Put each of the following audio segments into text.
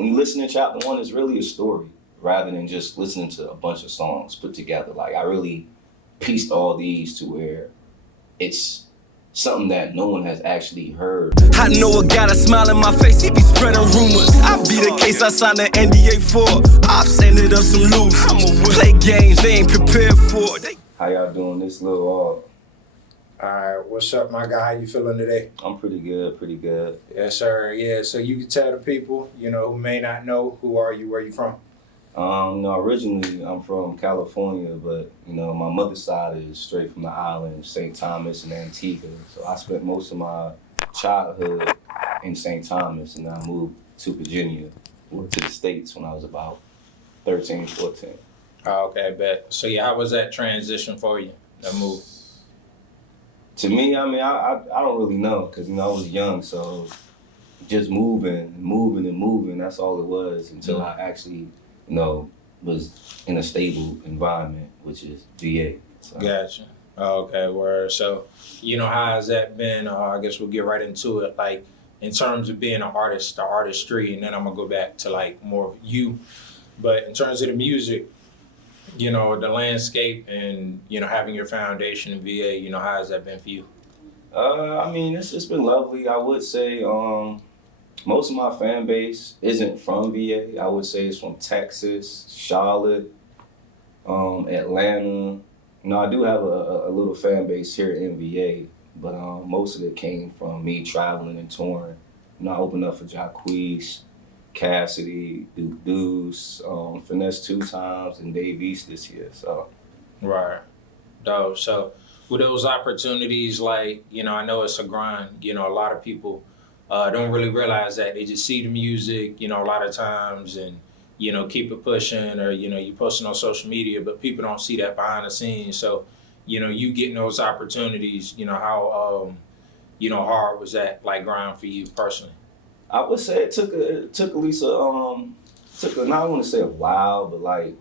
when you listen to chapter one, it's really a story rather than just listening to a bunch of songs put together. Like I really pieced all these to where it's something that no one has actually heard. I know a guy that smile in my face, he be spreading rumors. I be the case I signed an NDA for. I've ended up some losers. Play games they ain't prepared for. How y'all doing? This Lil Aug. Alright, what's up, my guy? How you feeling today? I'm pretty good, pretty good. Yes, sir. Yeah, so you can tell the people, who may not know, who are you, where you from? No, originally I'm from California, but my mother's side is straight from the island, St. Thomas and Antigua. So I spent most of my childhood in St. Thomas, and I moved to Virginia, or to the States when I was about 13, 14. Oh, okay, bet. So yeah, how was that transition for you, that move? To me, I mean, I don't really know, because I was young, so just moving, that's all it was until I actually was in a stable environment, which is VA. So. Gotcha. Okay, word. So, how has that been? I guess we'll get right into it. Like, in terms of being an artist, the artistry, and then I'm gonna go back to like more of you. But in terms of the music, the landscape and, having your foundation in VA, how has that been for you? I mean, it's just been lovely. I would say, most of my fan base isn't from VA. I would say it's from Texas, Charlotte, Atlanta. I do have a little fan base here in VA, but most of it came from me traveling and touring. I opened up for Jacquees, Cassidy, Duke Deuce, Finesse 2 times, and Dave East this year. So, right, dope. So, with those opportunities, like I know it's a grind. A lot of people don't really realize that. They just see the music, a lot of times, and keep it pushing, or you posting on social media, but people don't see that behind the scenes. So, you getting those opportunities, how hard was that like grind for you personally? I would say it took at least not I want to say a while, but like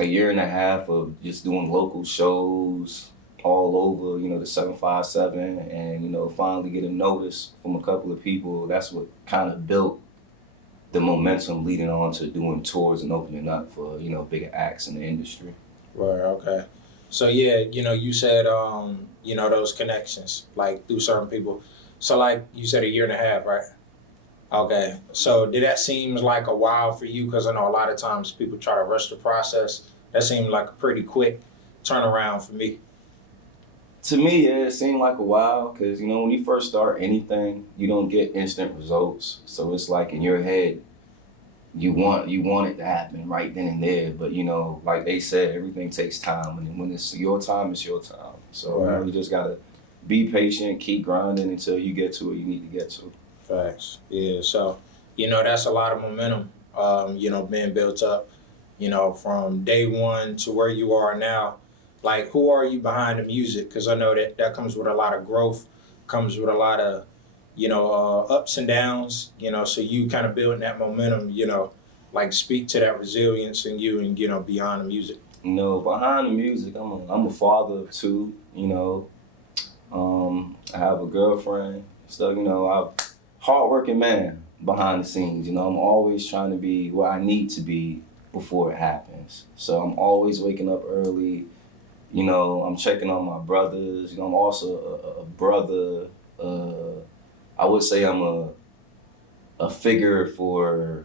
a year and a half of just doing local shows all over, the 757, and finally getting noticed from a couple of people. That's what kind of built the momentum leading on to doing tours and opening up for bigger acts in the industry. Right. Okay. So yeah, you said those connections like through certain people. So like you said, a year and a half, right? Okay. So did that seem like a while for you? Because I know a lot of times people try to rush the process. That seemed like a pretty quick turnaround for me. To me, yeah, it seemed like a while, because when you first start anything, you don't get instant results. So it's like in your head, you want it to happen right then and there. But like they said, everything takes time, and when it's your time, it's your time. So right. You just gotta be patient, keep grinding until you get to where you need to get to. Facts. Yeah. So that's a lot of momentum. Being built up. From day one to where you are now. Like, who are you behind the music? Because I know that comes with a lot of growth, comes with a lot of, ups and downs, so you kind of building that momentum, like speak to that resilience in you and, beyond the music. Behind the music, I'm a father of 2, I have a girlfriend, so, I'm a hardworking man behind the scenes, I'm always trying to be where I need to be before it happens. So I'm always waking up early. I'm checking on my brothers. I'm also a brother. I would say I'm a figure for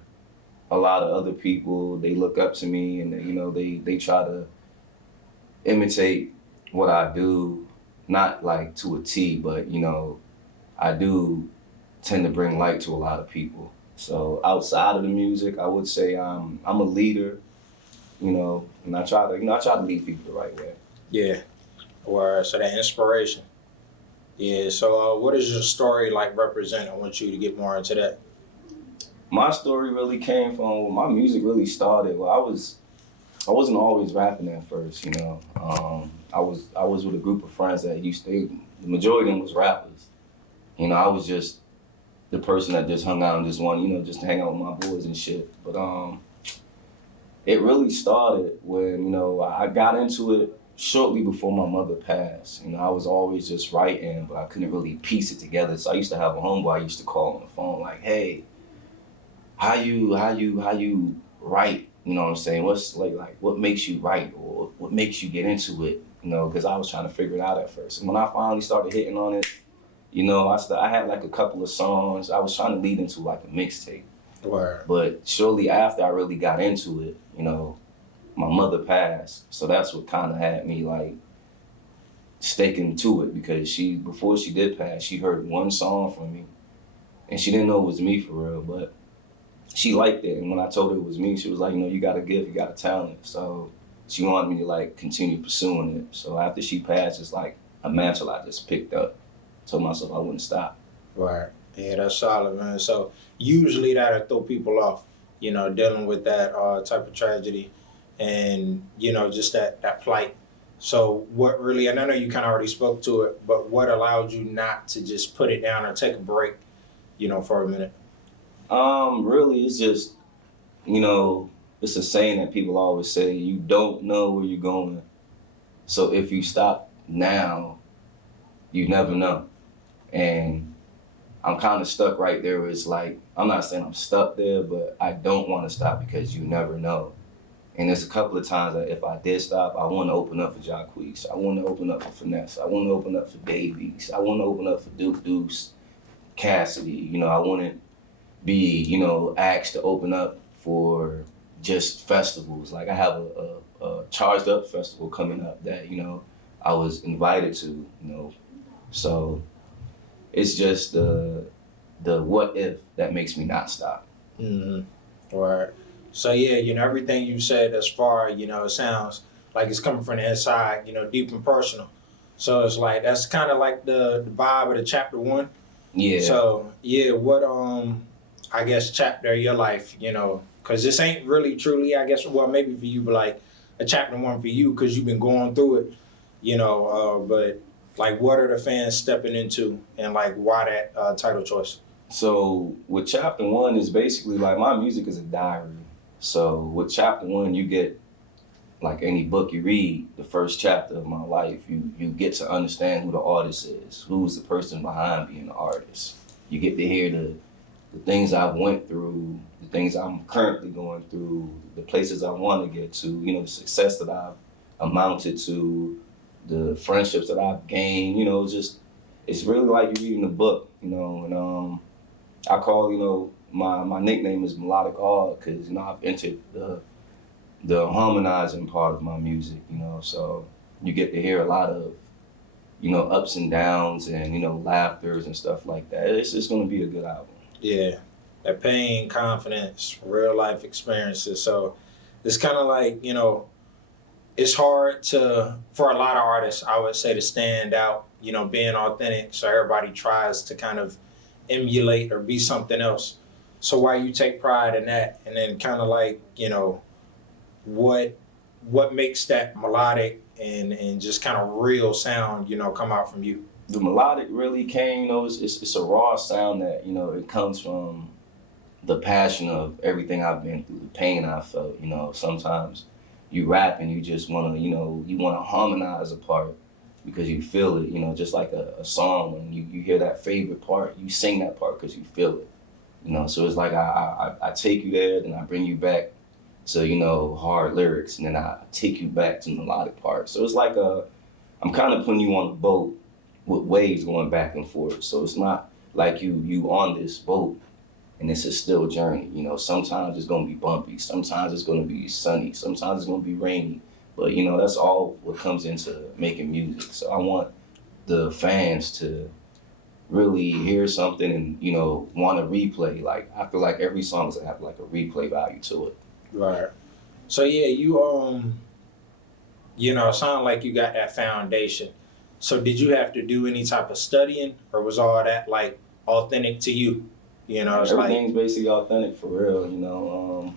a lot of other people. They look up to me, and they try to imitate what I do, not like to a T, but I do tend to bring light to a lot of people. So outside of the music, I would say I'm a leader, and I try to lead people the right way. Yeah, so that inspiration. Yeah, so what does your story like represent? I want you to get more into that. My story really came from, my music really started, I wasn't always rapping at first, I was with a group of friends that the majority of them was rappers. I was just the person that just hung out and just wanted, just to hang out with my boys and shit. But it really started when, I got into it shortly before my mother passed. I was always just writing, but I couldn't really piece it together. So I used to have a homeboy I used to call on the phone like, hey, how you write, you know what I'm saying? What's like what makes you write or what makes you get into it, you know, because I was trying to figure it out at first. And when I finally started hitting on it, you know, I had like a couple of songs. I was trying to lead into like a mixtape. Word. But shortly after I really got into it, you know, my mother passed. So that's what kind of had me like sticking to it, because before she did pass, she heard one song from me and she didn't know it was me for real, but she liked it. And when I told her it was me, she was like, you know, you got a gift, you got a talent. So she wanted me to like continue pursuing it. So after she passed, it's like a mantle I just picked up. Told myself I wouldn't stop. Right. Yeah, that's solid, man. So usually that'll throw people off, you know, dealing with that type of tragedy and, you know, just that plight. So what really, and I know you kind of already spoke to it, but what allowed you not to just put it down or take a break, you know, for a minute? Really, it's just, you know, it's a saying that people always say, you don't know where you're going. So if you stop now, you never know. And I'm kind of stuck right there where it's like, I'm not saying I'm stuck there, but I don't want to stop because you never know. And there's a couple of times that if I did stop, I want to open up for Jacquees. I want to open up for Finesse. I want to open up for Davies. I want to open up for Duke Deuce, Cassidy. You know, I want to be, you know, asked to open up for just festivals. Like I have a Charged Up festival coming up that, you know, I was invited to, you know. So it's just the what if that makes me not stop. Mm-hmm. Right. So yeah, you know, everything you said thus far, you know, it sounds like it's coming from the inside, you know, deep and personal. So it's like that's kind of like the vibe of the chapter 1. Yeah. So yeah, what I guess chapter of your life, you know, because this ain't really truly, I guess, well maybe for you, but like a chapter 1 for you because you've been going through it, you know. But like, what are the fans stepping into, and like why that title choice? So with chapter 1 is basically like my music is a diary. So with chapter 1, you get, like any book you read, the first chapter of my life, you get to understand who the artist is, who's the person behind being the artist. You get to hear the things I've went through, the things I'm currently going through, the places I want to get to, you know, the success that I've amounted to, the friendships that I've gained, you know, it's really like you're reading a book, you know. And I call, you know, my nickname is Lil Aug because, you know, I've entered the harmonizing part of my music, you know. So you get to hear a lot of, you know, ups and downs and, you know, laughters and stuff like that. It's going to be a good album. Yeah, that pain, confidence, real life experiences. So it's kind of like, you know, it's hard for a lot of artists, I would say, to stand out, you know, being authentic. So everybody tries to kind of emulate or be something else. So why you take pride in that, and then kind of like, you know, what makes that melodic and just kind of real sound, you know, come out from you? The melodic really came, you know, it's a raw sound that, you know, it comes from the passion of everything I've been through, the pain I felt, you know. Sometimes you rap and you just want to, you know, you want to harmonize a part because you feel it, you know, just like a song. When you hear that favorite part, you sing that part because you feel it, you know. So it's like I take you there, then I bring you back to, you know, hard lyrics, and then I take you back to melodic parts. So it's like I'm kind of putting you on a boat with waves going back and forth. So it's not like you on this boat and it's a still journey, you know. Sometimes it's gonna be bumpy, sometimes it's gonna be sunny, sometimes it's gonna be rainy. But, you know, that's all what comes into making music. So I want the fans to really hear something and, you know, want to replay. Like, I feel like every song is gonna have like a replay value to it. Right. So yeah, you know, it sounds like you got that foundation. So did you have to do any type of studying, or was all that like authentic to you? You know, it's everything's basically authentic for real, you know.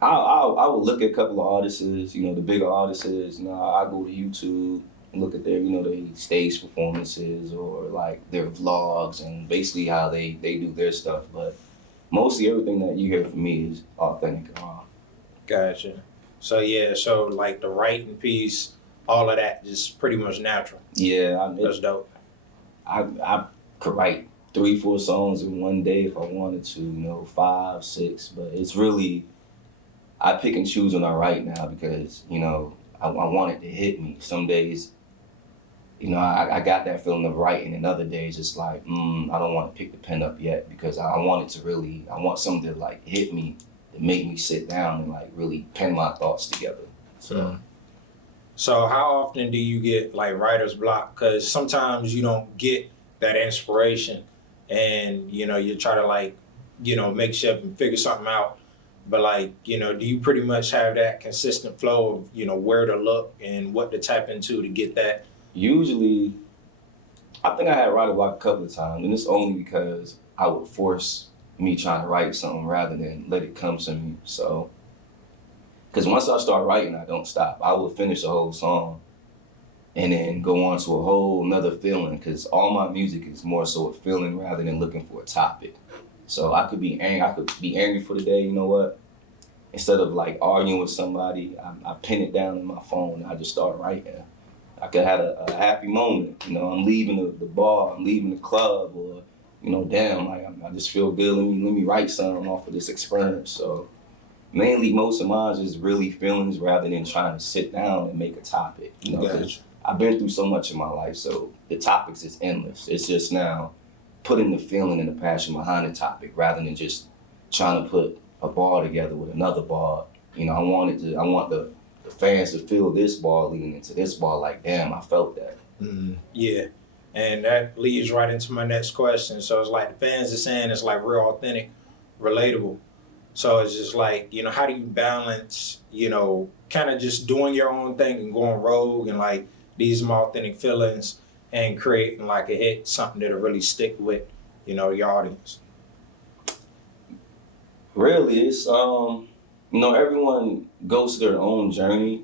I would look at a couple of artists, you know, the bigger artists, you know, I go to YouTube and look at their, you know, their stage performances or like their vlogs and basically how they do their stuff. But mostly everything that you hear from me is authentic and raw. Gotcha. So yeah, so like the writing piece, all of that just pretty much natural. Yeah. That's dope. I could write 3-4 songs in one day if I wanted to, 5, 6, but it's really, I pick and choose when I write now because, I want it to hit me. Some days, I got that feeling of writing, and other days it's like, I don't want to pick the pen up yet because I want it to really, I want something to like hit me, to make me sit down and like really pen my thoughts together. So how often do you get like writer's block? Because sometimes you don't get that inspiration and, you try to like, make shift and figure something out. But like, do you pretty much have that consistent flow of, where to look and what to tap into to get that? Usually, I think I had writer block a couple of times, and it's only because I would force me trying to write something rather than let it come to me. So, because once I start writing, I don't stop. I will finish a whole song and then go on to a whole nother feeling, because all my music is more so a feeling rather than looking for a topic. So I could be angry for the day, you know what? Instead of like arguing with somebody, I pin it down in my phone and I just start writing. I could have a happy moment, I'm leaving the bar, I'm leaving the club, or, damn, like I just feel good, let me write something off of this experience. So mainly most of mine is really feelings rather than trying to sit down and make a topic, Gotcha. I've been through so much in my life, so the topics is endless. It's just now putting the feeling and the passion behind the topic rather than just trying to put a bar together with another bar. I want the fans to feel this bar leading into this bar, like, damn, I felt that. Yeah, and that leads right into my next question. So it's like the fans are saying it's like real authentic, relatable. So it's just like, how do you balance, kind of just doing your own thing and going rogue and like these are my authentic feelings and creating like a hit, something that'll really stick with, your audience? Really, it's, everyone goes through their own journey,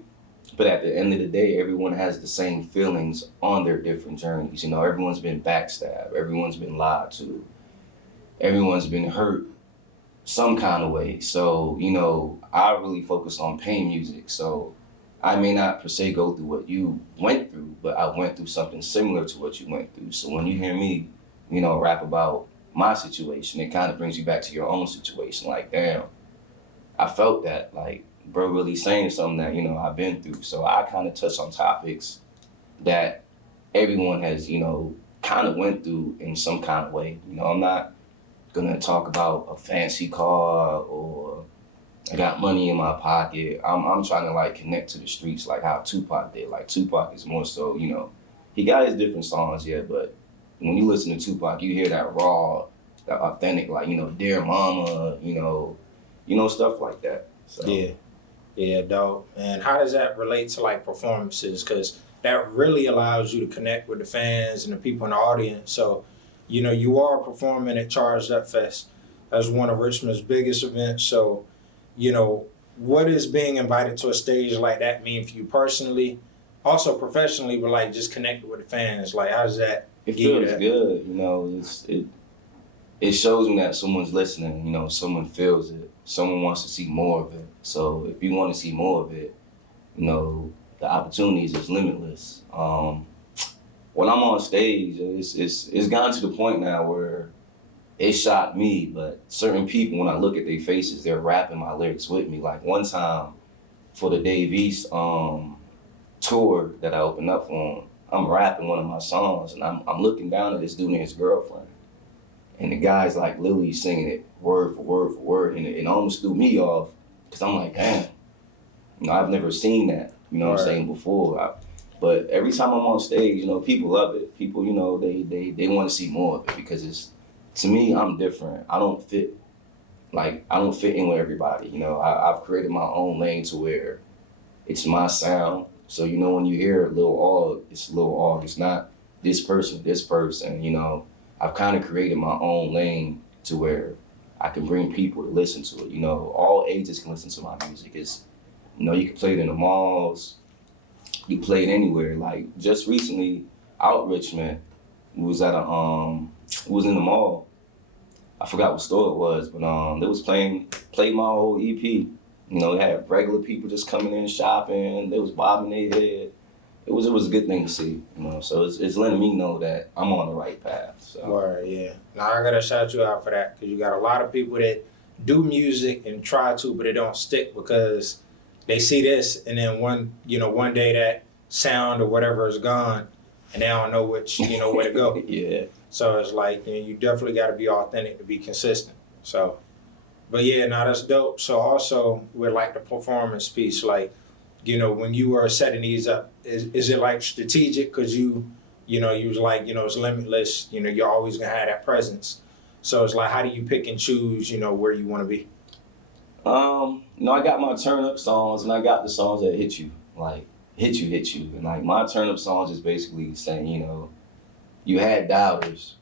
but at the end of the day, everyone has the same feelings on their different journeys. Everyone's been backstabbed, everyone's been lied to, everyone's been hurt some kind of way. So, I really focus on pain music. So I may not per se go through what you went through, but I went through something similar to what you went through. So when you hear me, rap about my situation, it kind of brings you back to your own situation. Like, damn, I felt that, like, bro really saying something that, I've been through. So I kind of touch on topics that everyone has, kind of went through in some kind of way. I'm not gonna talk about a fancy car or I got money in my pocket. I'm trying to like connect to the streets like how Tupac did. Like Tupac is more so, he got his different songs, yeah, but when you listen to Tupac, you hear that raw, that authentic, like, Dear Mama, stuff like that. So. Yeah, dope. And how does that relate to like performances? Because that really allows you to connect with the fans and the people in the audience. So, you are performing at Charged Up Fest as one of Richmond's biggest events. So, what does being invited to a stage like that mean for you personally? Also professionally, but like just connected with the fans. Like, how does that? It feels good. It shows me that someone's listening. Someone feels it. Someone wants to see more of it. So if you want to see more of it, the opportunities is limitless. When I'm on stage, it's gotten to the point now where it shocked me, but certain people, when I look at their faces, they're rapping my lyrics with me. Like one time for the Dave East tour that I opened up for him, I'm rapping one of my songs and I'm looking down at this dude and his girlfriend. And the guy's like literally singing it word for word for word, and it almost threw me off because I'm like, damn, I've never seen that, what I'm saying, before. But every time I'm on stage, people love it. People, they want to see more of it because to me, I'm different. I don't fit in with everybody. I've created my own lane to where it's my sound. So, when you hear Lil Aug, it's Lil Aug. It's not this person. I've kind of created my own lane to where I can bring people to listen to it. All ages can listen to my music. You can play it in the malls. You play it anywhere. Like just recently, out Richmond, we was at was in the mall. I forgot what store it was, but they was played my whole EP. They had regular people just coming in shopping. They was bobbing their head. it was a good thing to see, you know. So it's letting me know that I'm on the right path. So. Word, yeah. Now I gotta shout you out for that because you got a lot of people that do music and try to, but it don't stick because they see this and then one day that sound or whatever is gone and they don't know where to go. Yeah. So it's like you definitely got to be authentic to be consistent. So, but yeah, now that's dope. So also with like the performance piece, like, when you were setting these up, is it like strategic? Cause you was like, it's limitless, you're always gonna have that presence. So it's like, how do you pick and choose, where you want to be? I got my turn up songs and I got the songs that hit you, like hit you. And like my turn up songs is basically saying, you had doubters.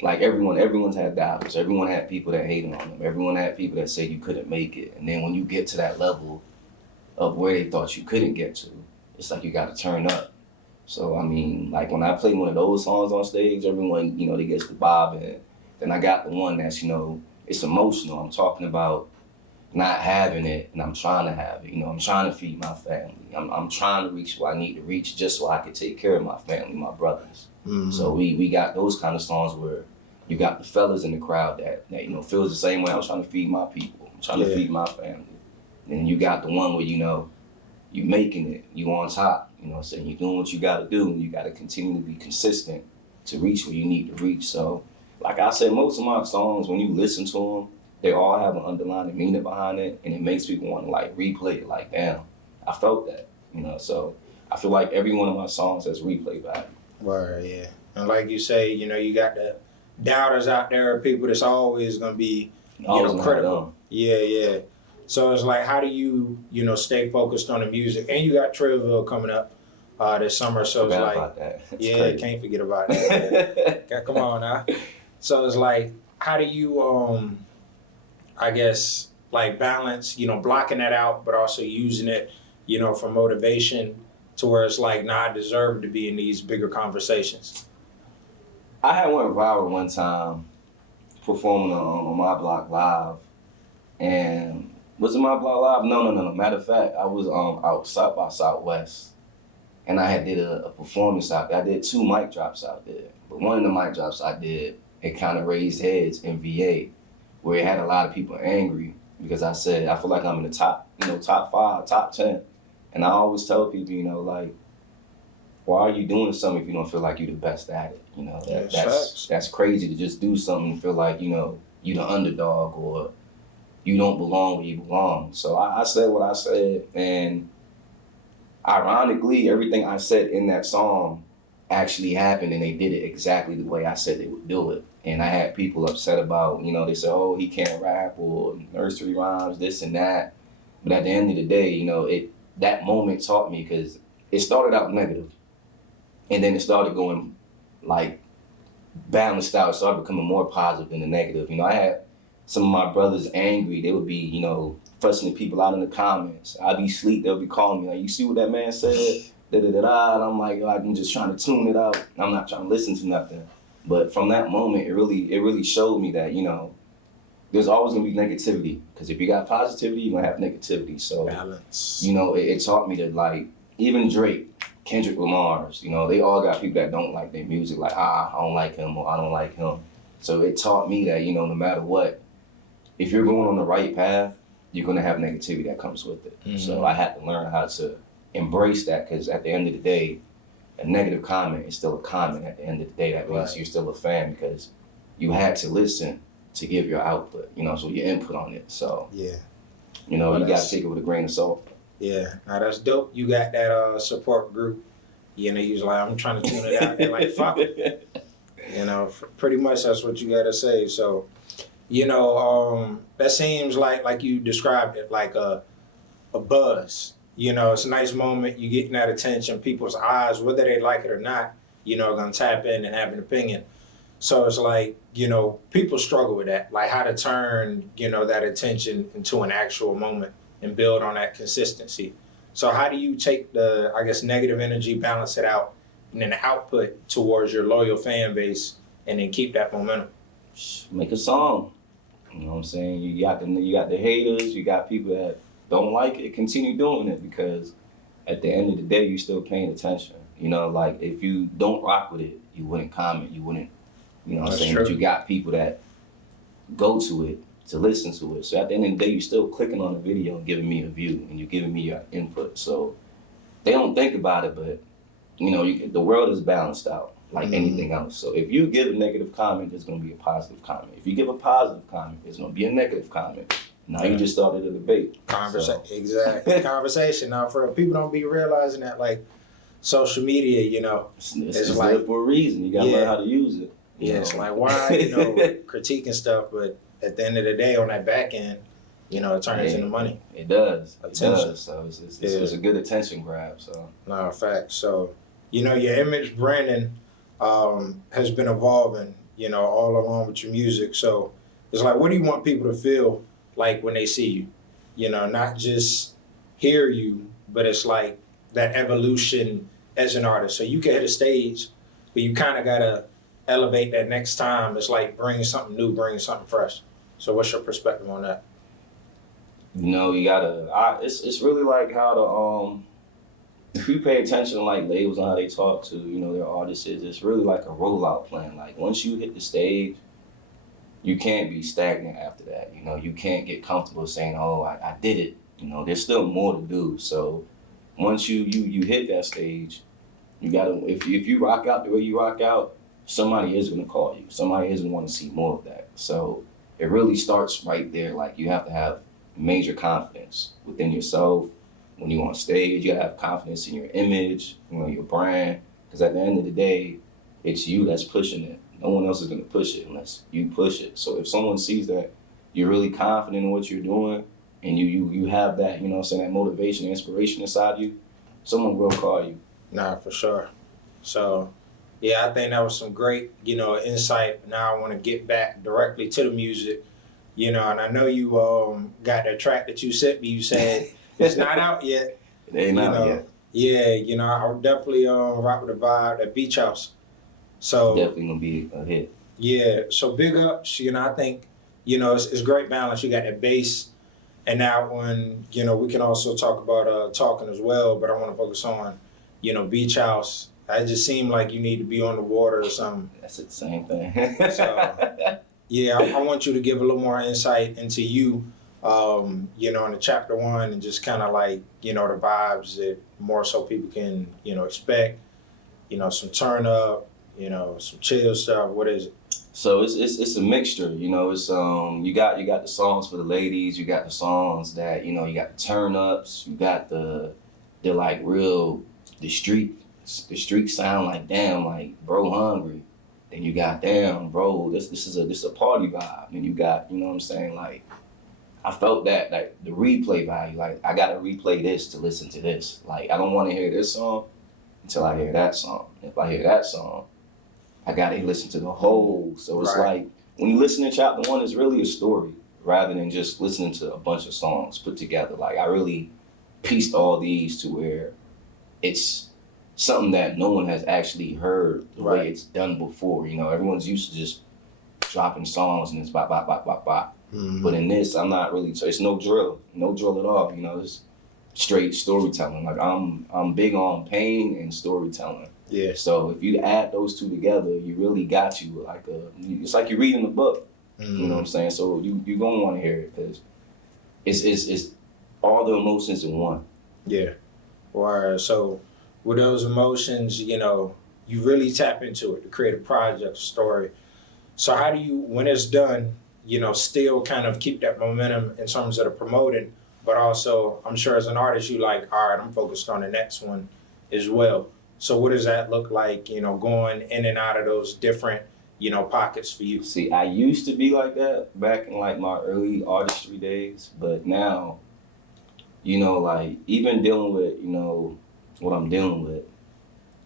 Like everyone's had doubters. Everyone had people that hated on them. Everyone had people that said you couldn't make it. And then when you get to that level of where they thought you couldn't get to, it's like you got to turn up. So I mean, like when I play one of those songs on stage, everyone, they gets the bob in. Then I got the one that's, it's emotional. I'm talking about not having it and I'm trying to have it. I'm trying to feed my family. I'm trying to reach where I need to reach just so I can take care of my family, my brothers. Mm-hmm. So we got those kind of songs where you got the fellas in the crowd that feels the same way. I'm trying to feed my people. I'm trying to feed my family. And you got the one where, you making it, you on top, saying you're doing what you got to do and you got to continue to be consistent to reach where you need to reach. So like I said, most of my songs, when you listen to them, they all have an underlying meaning behind it and it makes people want to like replay it like, damn, I felt that, so I feel like every one of my songs has replay value. Word, yeah. And like you say, you got the doubters out there, people that's always going to be, critical. Yeah. So it's like, how do you, stay focused on the music? And you got Trillville coming up this summer. So it's like, about that. Crazy. Can't forget about that. Come on now. So it's like, how do you, I guess, like balance, blocking that out, but also using it, for motivation to where it's like, I deserve to be in these bigger conversations? I had went viral one time performing on My Block Live. And was it My Block Live? No. Matter of fact, I was out South by Southwest. And I had did a performance out there. I did 2 mic drops out there. But one of the mic drops I did, it kind of raised heads in VA, where it had a lot of people angry because I said, I feel like I'm in the top 5, top 10. And I always tell people, like, why are you doing something if you don't feel like you're the best at it? That's crazy to just do something and feel like, you're the underdog or you don't belong where you belong. So I said what I said, and ironically, everything I said in that song actually happened and they did it exactly the way I said they would do it. And I had people upset about, they said, oh, he can't rap or nursery rhymes, this and that. But at the end of the day, that moment taught me because it started out negative and then it started going like balanced out. It started becoming more positive than the negative. I had some of my brothers angry. They would be, fussing the people out in the comments. I'd be asleep. They'll be calling me like, you see what that man said? Da-da-da-da. And I'm like, I'm just trying to tune it out. I'm not trying to listen to nothing. But from that moment, it really showed me that, there's always gonna be negativity. Because if you got positivity, you're gonna have negativity. So, balance. It taught me to like, even Drake, Kendrick Lamar's, they all got people that don't like their music. Like, I don't like him or I don't like him. So it taught me that, no matter what, if you're going on the right path, you're gonna have negativity that comes with it. Mm-hmm. So I had to learn how to embrace that because at the end of the day, a negative comment is still a comment at the end of the day. That means you're still a fan because you had to listen to give your output, so your input on it. So, you got to take it with a grain of salt. Yeah, now that's dope. You got that support group. You was like, I'm trying to tune it out. They're like, fuck it. Pretty much that's what you got to say. So, that seems like you described it, like a buzz. It's a nice moment. You getting that attention, people's eyes, whether they like it or not, gonna tap in and have an opinion. So it's like, people struggle with that, like how to turn, that attention into an actual moment and build on that consistency. So how do you take the, negative energy, balance it out, and then the output towards your loyal fan base and then keep that momentum? Make a song. You know what I'm saying? You got the haters, you got people that don't like it, continue doing it because at the end of the day, you're still paying attention. You know, like if you don't rock with it, you wouldn't comment, you wouldn't, you know what I'm That's saying? true. But you got people that go to it to listen to it. So at the end of the day, you're still clicking on the video and giving me a view, and you're giving me your input. So they don't think about it, but you know, the world is balanced out like anything else. So if you give a negative comment, there's gonna be a positive comment. If you give a positive comment, there's gonna be a negative comment. Now you just started a debate. Exactly. Conversation. Now, for people don't be realizing that, like, social media, you know, it's like there for a reason. You gotta learn how to use it. Yeah, it's like, why, you know, critiquing stuff, but at the end of the day, on that back end, you know, it turns into money. It does. Attention. It does. So it's a good attention grab. So no, fact. So, you know, your image branding has been evolving, you know, all along with your music. So it's like, what do you want people to feel like when they see you? You know, not just hear you, but it's like that evolution as an artist. So you can hit a stage, but you kind of got to elevate that next time. It's like bringing something new, bringing something fresh. So what's your perspective on that? you know, you gotta. It's really like how the if you pay attention to like labels and how they talk to, you know, their artists, it's really like a rollout plan. Like once you hit the stage, you can't be stagnant after that. You know, you can't get comfortable saying, "Oh, I did it." You know, there's still more to do. So once you hit that stage, you gotta. If you rock out the way you rock out, somebody is gonna call you. Somebody is gonna want to see more of that. So it really starts right there. Like you have to have major confidence within yourself. When you're on stage, you gotta have confidence in your image, you know, your brand. Because at the end of the day, it's you that's pushing it. No one else is gonna push it unless you push it. So if someone sees that you're really confident in what you're doing and you have that, you know what I'm saying, that motivation, inspiration inside you, someone will call you. Nah, for sure. So, yeah, I think that was some great, you know, insight. Now I want to get back directly to the music, you know, and I know you got that track that you sent me. You said it's not out yet. It ain't out yet. Yeah, you know, I'll definitely rock with the vibe at Beach House. So Definitely gonna be a hit. yeah, so big ups. You know, I think, you know, it's great balance. You got that bass, and that one, you know, we can also talk about talking as well. But I want to focus on, you know, Beach House. I just seem like you need to be on the water or something. That's the same thing. So, yeah, I want you to give a little more insight into you, you know, in the chapter 1, and just kind of like, you know, the vibes that more so people can, you know, expect, you know, some turn up, you know, some chill stuff. What is it? So it's a mixture, you know. It's you got the songs for the ladies, you got the songs that, you know, you got the turn ups, you got the like real the street sound, like damn, like bro hungry. Then you got damn bro, this is a party vibe. And you got, you know what I'm saying, like I felt that like the replay value, like I gotta replay this to listen to this. Like I don't wanna hear this song until I hear that song. If I hear that song, I gotta listen to the whole. So it's like when you listen to chapter 1, it's really a story rather than just listening to a bunch of songs put together. Like I really pieced all these to where it's something that no one has actually heard the way it's done before. You know, everyone's used to just dropping songs and it's bop, bop, bop, bop, bop. Mm-hmm. But in this, I'm not really, so it's no drill at all. You know, it's straight storytelling. Like I'm big on pain and storytelling. Yeah. So if you add those two together, you really got you like it's like you're reading a book. Mm-hmm. You know what I'm saying? So you're gonna want to hear it because it's all the emotions in one. Yeah. Or so with those emotions, you know, you really tap into it to create a project, a story. So how do you, when it's done, you know, still kind of keep that momentum in terms of the promoting, but also I'm sure as an artist you like, all right, I'm focused on the next one as well. So what does that look like, you know, going in and out of those different, you know, pockets for you? See, I used to be like that back in like my early artistry days, but now, you know, like even dealing with, you know, what I'm dealing with,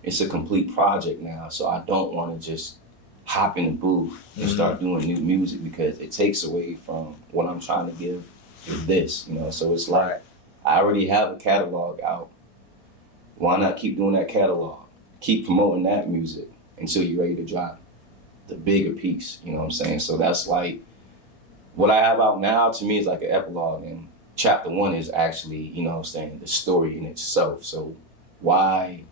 it's a complete project now. So I don't want to just hop in the booth and start doing new music because it takes away from what I'm trying to give is this, you know. So it's like I already have a catalog out. Why not keep doing that catalog? Keep promoting that music until you're ready to drop the bigger piece, you know what I'm saying? So that's like, what I have out now to me is like an epilogue, and chapter 1 is actually, you know what I'm saying, the story in itself. So why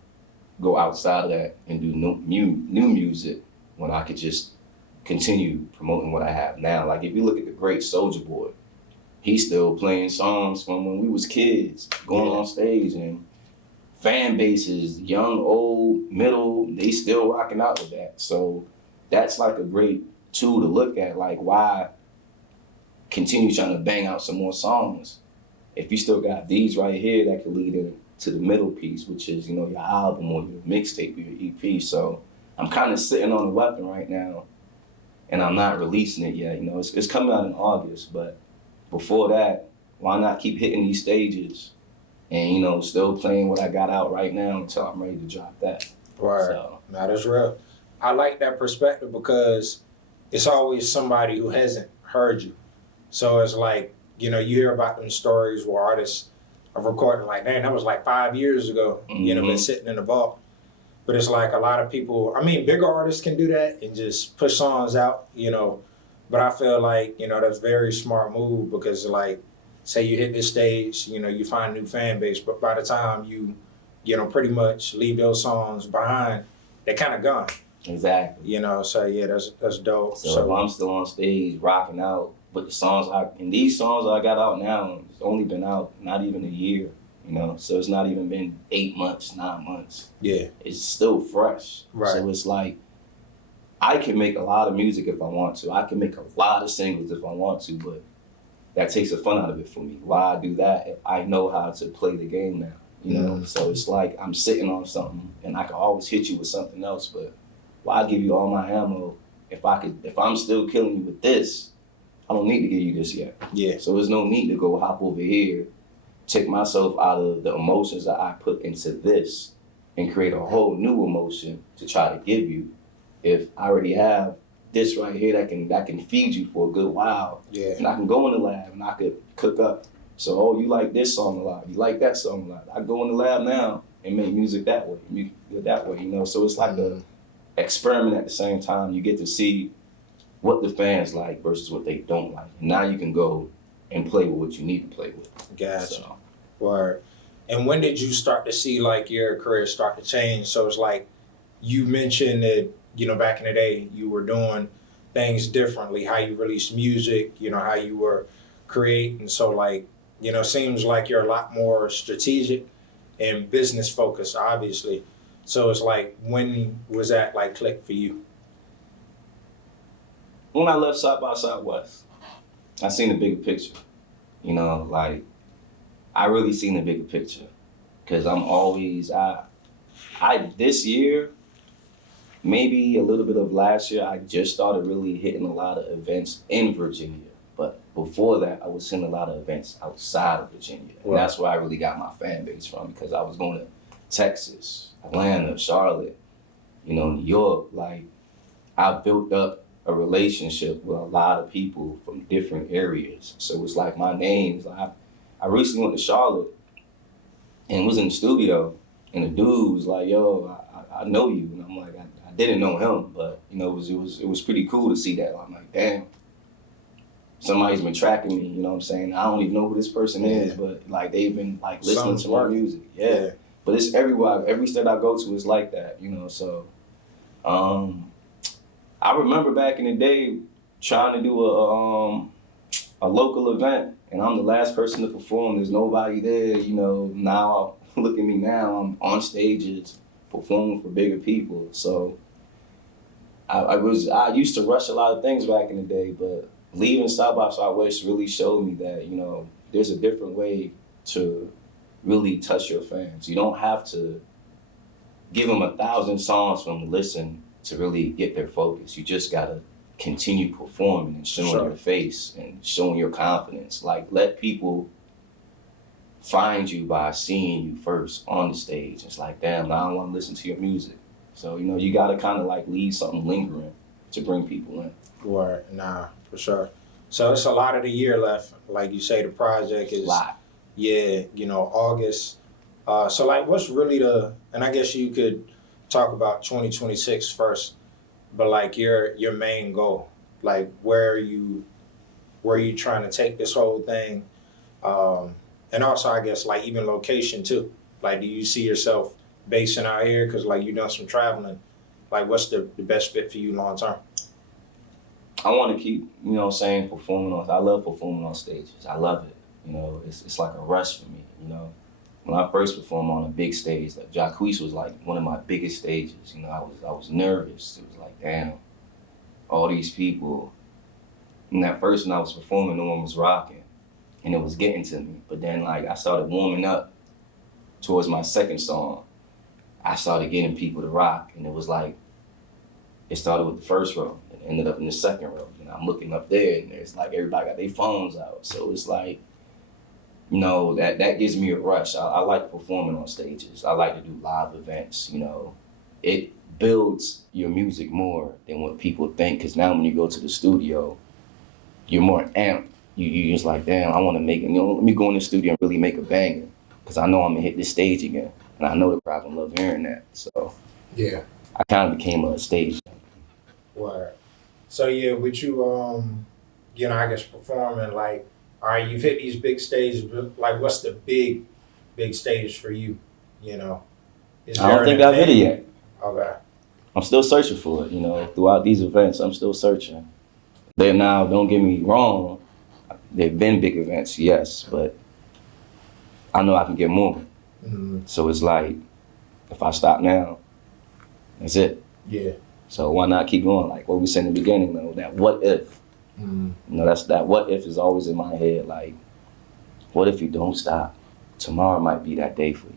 go outside of that and do new music when I could just continue promoting what I have now. Like if you look at the great Soulja Boy, he's still playing songs from when we was kids, going on stage, and fan bases, young, old, middle, they still rocking out with that. So that's like a great tool to look at. Like why continue trying to bang out some more songs if you still got these right here that could lead into the middle piece, which is, you know, your album or your mixtape or your EP. So I'm kind of sitting on the weapon right now, and I'm not releasing it yet. You know, it's coming out in August, but before that, why not keep hitting these stages and, you know, still playing what I got out right now until I'm ready to drop that. Right. So. Now that's real. I like that perspective because it's always somebody who hasn't heard you. So it's like, you know, you hear about them stories where artists are recording like, man, that was like 5 years ago, you know, been sitting in the vault. But it's like a lot of people, I mean, bigger artists can do that and just push songs out, you know. But I feel like, you know, that's a very smart move because, like, say you hit this stage, you know, you find a new fan base, but by the time you know, pretty much leave those songs behind, they're kind of gone. Exactly. You know, so yeah, that's dope. So if I'm still on stage rocking out with the songs, and these songs I got out now, it's only been out not even a year, you know, so it's not even been 8 months, 9 months. Yeah. It's still fresh. Right. So it's like, I can make a lot of music if I want to. I can make a lot of singles if I want to, but that takes the fun out of it for me. Why do that if I know how to play the game now? You know, so it's like I'm sitting on something and I can always hit you with something else, but why give you all my ammo if I'm still killing you with this? I don't need to give you this yet. Yeah. So there's no need to go hop over here, take myself out of the emotions that I put into this and create a whole new emotion to try to give you. If I already have this right here that can feed you for a good while, and I can go in the lab and I could cook up. So, oh, you like this song a lot, you like that song a lot. I go in the lab now and make music that way, you know. So it's like a experiment at the same time. You get to see what the fans like versus what they don't like. And now you can go and play with what you need to play with. Gotcha. So. Word. And when did you start to see like your career start to change? So it's like you mentioned that, you know, back in the day you were doing things differently, how you released music, you know, how you were creating. So like, you know, seems like you're a lot more strategic and business focused, obviously. So it's like, when was that like click for you? When I left South by Southwest, I seen the bigger picture. You know, like, I really seen the bigger picture. Cause I'm always, this year, maybe a little bit of last year, I just started really hitting a lot of events in Virginia. But before that, I was seeing a lot of events outside of Virginia. And that's where I really got my fan base from, because I was going to Texas, Atlanta, Charlotte, you know, New York. Like, I built up a relationship with a lot of people from different areas. So it's like my name's like, I recently went to Charlotte and was in the studio, and the dude was like, yo, I know you. And I'm like, I didn't know him, but you know, it was pretty cool to see that. I'm like, damn, somebody's been tracking me, you know what I'm saying? I don't even know who this person is, but like they've been like listening to my music. Yeah. But it's everywhere, every state I go to is like that, you know, so I remember back in the day trying to do a local event, and I'm the last person to perform. There's nobody there, you know. Now, look at me now. I'm on stages performing for bigger people. So I used to rush a lot of things back in the day, but leaving South by Southwest really showed me that, you know, there's a different way to really touch your fans. You don't have to give them 1,000 songs for them to listen to really get their focus. You just gotta continue performing and showing your face and showing your confidence. Like, let people find you by seeing you first on the stage. It's like, damn, now I want to listen to your music. So, you know, you gotta kind of like leave something lingering to bring people in. Right, nah, for sure. So it's a lot of the year left. Like you say, the project is, yeah, you know, August. So like, what's really and I guess you could talk about 2026 first, but like your main goal, like where are you trying to take this whole thing? And also I guess like even location too. Like, do you see yourself basing out here? Because like you done some traveling. Like, what's the best fit for you long term? I want to keep, you know what I'm saying, performing on. I love performing on stages. I love it. You know, it's like a rush for me. You know, when I first performed on a big stage, like Jacquees was like one of my biggest stages. You know, I was nervous. It was like, damn, all these people. And at first when I was performing, no one was rocking, and it was getting to me. But then like I started warming up towards my second song. I started getting people to rock, and it was like, it started with the first row and ended up in the second row. And I'm looking up there, and it's like everybody got their phones out. So it's like, you know, that gives me a rush. I like performing on stages. I like to do live events, you know. It builds your music more than what people think, because now when you go to the studio, you're more amped. You just like, damn, I want to make it. You know, let me go in the studio and really make a banger, because I know I'm going to hit this stage again. And I know the crowd gonna love hearing that. So Yeah. I kind of became a stage. Word. So yeah, with you, you know, I guess performing, like, all right, you've hit these big stages, but like, what's the big stage for you? You know, I don't think I've hit it yet. Okay. I'm still searching for it. You know, throughout these events, I'm still searching. They now, don't get me wrong, they've been big events, yes, but I know I can get more. Mm-hmm. So it's like, if I stop now, that's it. Yeah. So why not keep going? Like what we said in the beginning, though, that what if. Mm-hmm. You know, that what if is always in my head. Like, what if you don't stop? Tomorrow might be that day for you,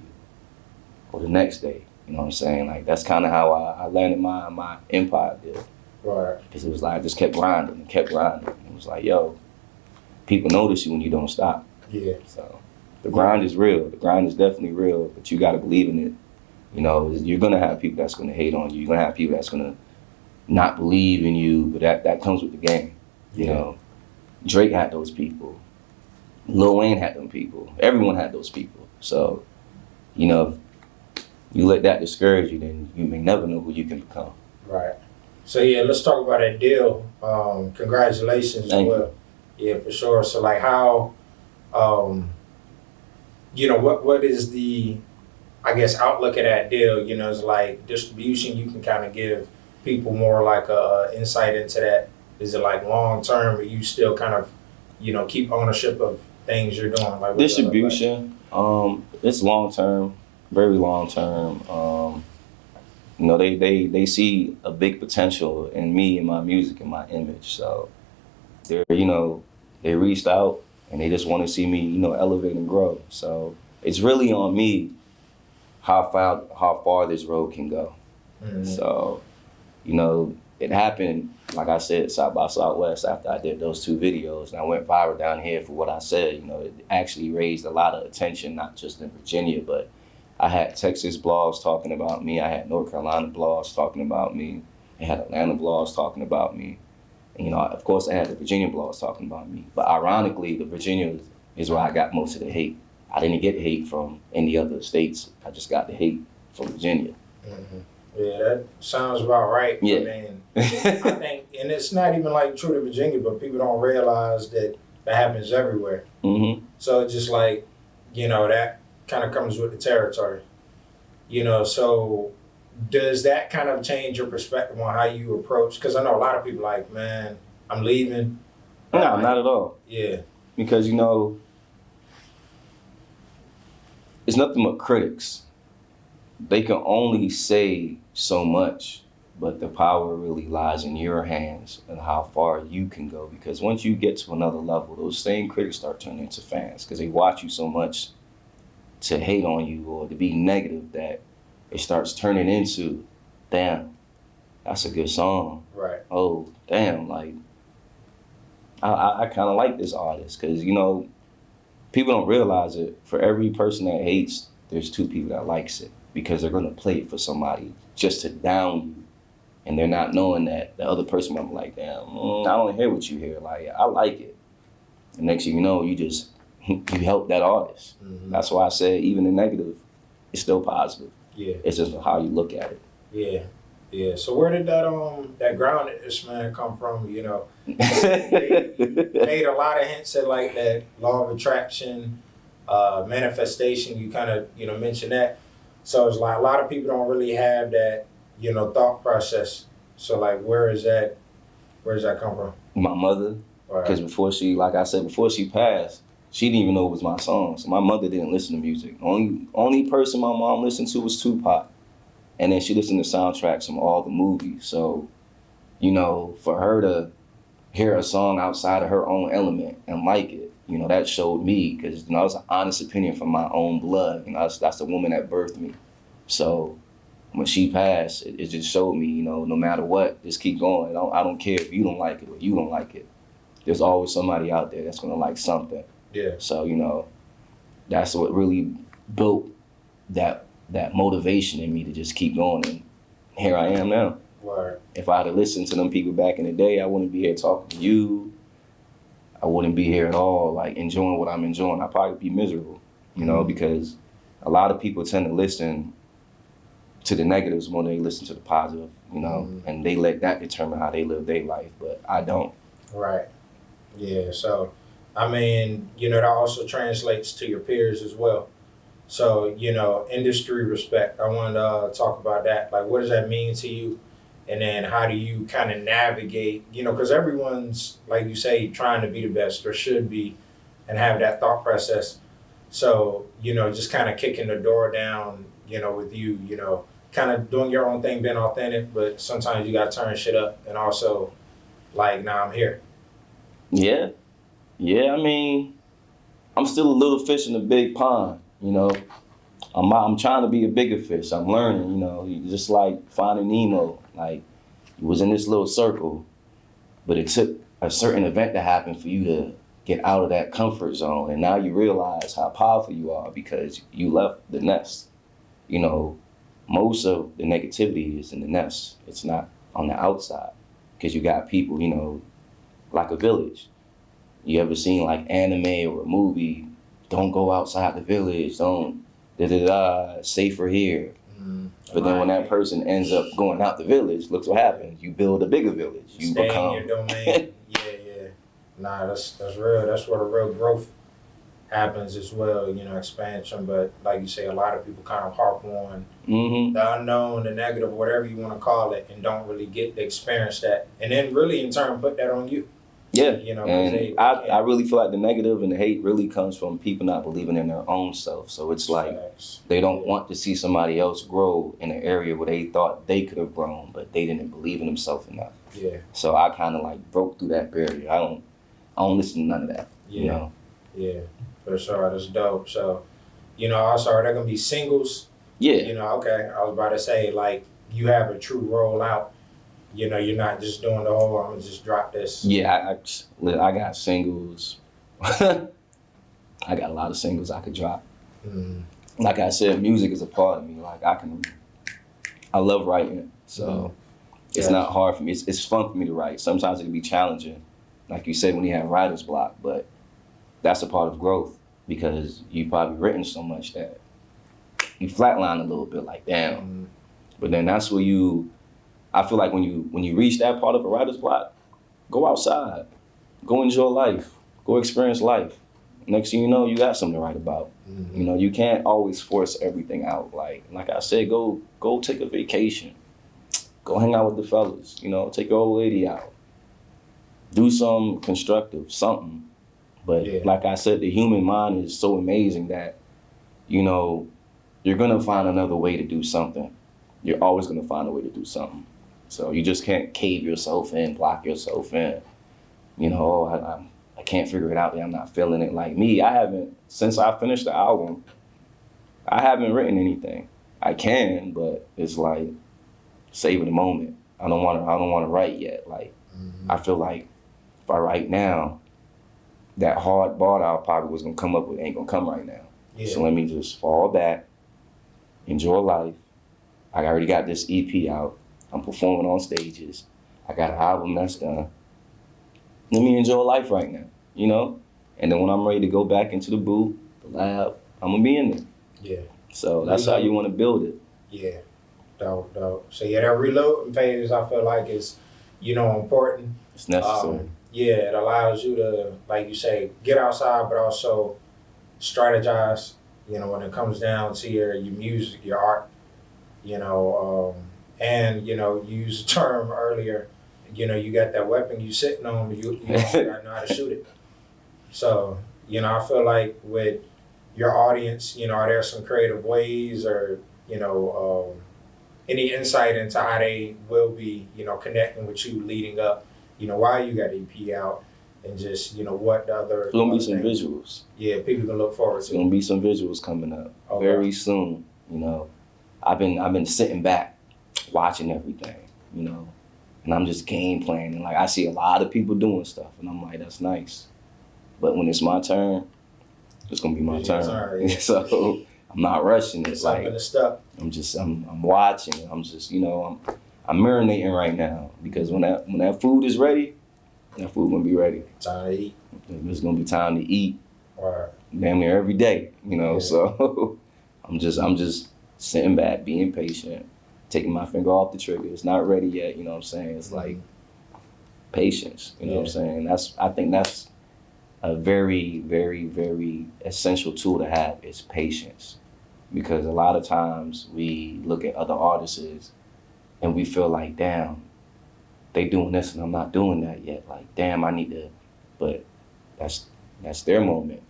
or the next day. You know what I'm saying? Like, that's kind of how I landed my empire deal. Right. Because it was like I just kept grinding and kept grinding. It was like, yo, people notice you when you don't stop. Yeah. So the grind is real. The grind is definitely real, but you got to believe in it. You know, you're gonna have people that's gonna hate on you. You're gonna have people that's gonna not believe in you, but that comes with the game. You know, Drake had those people. Lil Wayne had them people. Everyone had those people. So, you know, you let that discourage you, then you may never know who you can become. Right. So yeah, let's talk about that deal. Congratulations as well. Yeah, for sure. So like how, you know, what is the, I guess, outlook of that deal? You know, it's like distribution, you can kind of give people more like a insight into that. Is it like long term, but you still kind of, you know, keep ownership of things you're doing? Like distribution, it's long term, very long term. You know, they see a big potential in me and my music and my image. So they reached out and they just want to see me, you know, elevate and grow. So it's really on me how far this road can go. Mm-hmm. So, you know, it happened, like I said, South by Southwest after I did those 2 videos, and I went viral down here for what I said. You know, it actually raised a lot of attention, not just in Virginia, but I had Texas blogs talking about me. I had North Carolina blogs talking about me. I had Atlanta blogs talking about me. And, you know, of course, I had the Virginia blogs talking about me. But ironically, the Virginia is where I got most of the hate. I didn't get hate from any other states. I just got the hate from Virginia. Mm-hmm. Yeah, that sounds about right. Yeah. I mean, I think, and it's not even like true to Virginia, but people don't realize that happens everywhere. Mm-hmm. So it's just like, you know, that kind of comes with the territory. You know, so does that kind of change your perspective on how you approach? Because I know a lot of people like, man, I'm leaving. No, not at all. Yeah. Because, you know, it's nothing but critics. They can only say so much, but the power really lies in your hands and how far you can go. Because once you get to another level, those same critics start turning into fans because they watch you so much to hate on you or to be negative that it starts turning into, damn, that's a good song. Right. Oh, damn, like, I kind of like this artist because, you know, people don't realize it. For every person that hates, there's 2 people that likes it. Because they're gonna play it for somebody just to down you, and they're not knowing that the other person might be like, damn, I don't hear what you hear. Like, I like it. The next thing you know, you help that artist. Mm-hmm. That's why I said even the negative is still positive. Yeah. It's just how you look at it. Yeah. Yeah. So where did that groundedness, man, come from? You know, you made a lot of hints at like that law of attraction, manifestation. You kind of, you know, mentioned that. So it's like a lot of people don't really have that, thought process. So like, where does that come from? My mother, because before she, like I said, before she passed, she didn't even know it was my song. So my mother didn't listen to music. Only person my mom listened to was Tupac. And then she listened to soundtracks from all the movies. So, for her to hear a song outside of her own element and like it, that showed me, because, it was an honest opinion from my own blood. That's the woman that birthed me. So when she passed, it just showed me, no matter what, just keep going. I don't care if you don't like it or you don't like it. There's always somebody out there that's going to like something. Yeah. So, that's what really built that motivation in me to just keep going. And here I am now. Right. If I had listened to them people back in the day, I wouldn't be here talking to you. I wouldn't be here at all, like enjoying what I'm enjoying. I'd probably be miserable, because a lot of people tend to listen to the negatives more than they listen to the positive, and they let that determine how they live their life, but I don't. Right. Yeah, so, that also translates to your peers as well. So, industry respect, I wanted to talk about that. Like, what does that mean to you? And then how do you kind of navigate, because everyone's, like you say, trying to be the best or should be and have that thought process. So, just kind of kicking the door down, with you, kind of doing your own thing, being authentic, but sometimes you got to turn shit up and also like, nah, I'm here. Yeah. Yeah, I'm still a little fish in a big pond, I'm trying to be a bigger fish. I'm learning, just like Finding Nemo. Like, you was in this little circle, but it took a certain event to happen for you to get out of that comfort zone. And now you realize how powerful you are because you left the nest. Most of the negativity is in the nest. It's not on the outside, because you got people, like a village. You ever seen like anime or a movie, don't go outside the village, don't safer here. But then when that person ends up going out the village, look what happens. You build a bigger village. You stay become in your domain. Yeah. Nah, that's real. That's where the real growth happens as well, expansion. But like you say, a lot of people kind of harp on the unknown, the negative, whatever you want to call it, and don't really get to experience that. And then really in turn put that on you. Yeah, and I really feel like the negative and the hate really comes from people not believing in their own self. So it's like they don't want to see somebody else grow in an area where they thought they could have grown, but they didn't believe in themselves enough. Yeah. So I kind of like broke through that barrier. I don't listen to none of that. Yeah. Yeah, for sure. That's dope. So, also are there gonna be singles? Yeah. Okay. I was about to say, like, you have a true rollout. You're not just doing the whole, I'm gonna just drop this. Yeah, I got singles. I got a lot of singles I could drop. Like I said, music is a part of me. Like I love writing, so it's not hard for me. It's fun for me to write. Sometimes it can be challenging, like you said, when you have writer's block, but that's a part of growth, because you've probably written so much that you flatline a little bit, like damn. But then that's where I feel like when you reach that part of a writer's block, go outside, go enjoy life, go experience life. Next thing you know, you got something to write about. You can't always force everything out. Like I said, go take a vacation, go hang out with the fellas. Take your old lady out, do something constructive, something. But like I said, the human mind is so amazing that you're gonna find another way to do something. You're always gonna find a way to do something. So you just can't cave yourself in, block yourself in. I can't figure it out. I'm not feeling it. Like me, since I finished the album, I haven't written anything. I can, but it's like saving the moment. I don't want to write yet. Like I feel like if I write now, that hard bar that I probably was gonna come up with ain't gonna come right now. Yeah. So let me just fall back, enjoy life. I already got this EP out. I'm performing on stages. I got an album that's done. Let me enjoy life right now, And then when I'm ready to go back into the booth, the lab, I'm gonna be in there. Yeah. So that's how you want to build it. Yeah. Dope. So that reloading phase, I feel like is, important. It's necessary. It allows you to, like you say, get outside, but also strategize, you know, when it comes down to your music, your art, you know, and, you know, you used a term earlier, you know, you got that weapon you sitting on, you also gotta know how to shoot it. So, you know, I feel like with your audience, you know, are there some creative ways or, you know, any insight into how they will be, you know, connecting with you leading up, you know, while you got EP out and just, you know, what other... There's gonna be some visuals. Yeah, people can look forward to. There's gonna be some visuals coming up very soon, you know. I've been sitting back, watching everything, you know, and I'm just game planning. Like I see a lot of people doing stuff and I'm like, that's nice. But when it's my turn, it's gonna be my turn. Yeah. So I'm not rushing it. Like I'm watching it. I'm just, you know, I'm marinating right now because when that food is ready, that food gonna be ready. Time to eat. It's gonna be time to eat. Right. Damn near every day, you know. Yeah. So I'm just sitting back, being patient, taking my finger off the trigger. It's not ready yet, you know what I'm saying? It's like patience, you know what I'm saying? I think that's a very, very, very essential tool to have is patience. Because a lot of times we look at other artists and we feel like, damn, they doing this and I'm not doing that yet. Like, damn, I need to, but that's their moment.